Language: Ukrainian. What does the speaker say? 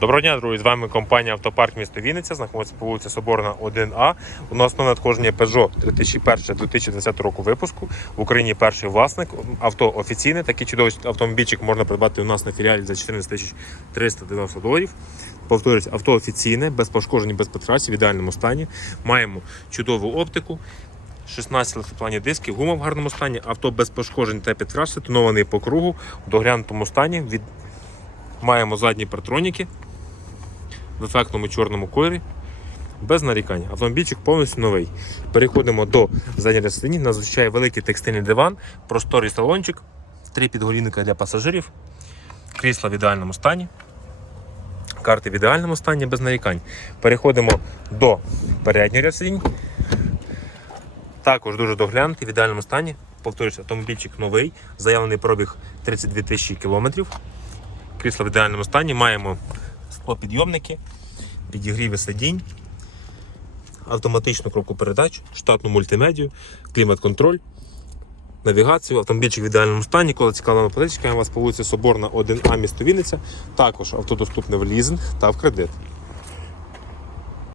Доброго дня, друзі! З вами компанія Автопарк місто Вінниця. Знаходиться по вулиці Соборна 1А. У нас основне надходження Peugeot 2001-2010 року випуску. В Україні перший власник. Авто офіційне. Такий чудовий автомобільчик можна придбати у нас на філіалі за 14 тисяч 390 доларів. Повторюсь, авто офіційне, без пошкоджень, без потрасів, в ідеальному стані. Маємо чудову оптику. 16 легкопланні дисків, гума в гарному стані, авто без пошкоджень та підкраси, тонований по кругу, в доглянутому стані. Від... Маємо задні партроніки в ефектному чорному кольорі. Без нарікань. Автомобільчик повністю новий. Переходимо до задньої сидіння. Нас великий текстильний диван, просторий салончик, три підголівника для пасажирів, крісла в ідеальному стані. Карти в ідеальному стані без нарікань. Переходимо до переднього ряду сидінь. Також дуже доглянутий в ідеальному стані. Повторюсь, автомобільчик новий, заявлений пробіг 32 тисячі кілометрів. Крісла в ідеальному стані. Маємо склопідйомники, підігріви сидінь, автоматичну кроку передач, штатну мультимедію, клімат-контроль, навігацію, автомобільчик в ідеальному стані. Коли цікава цікаво у вас по вулиці Соборна 1А місто Вінниця. Також автодоступне в лізинг та в кредит.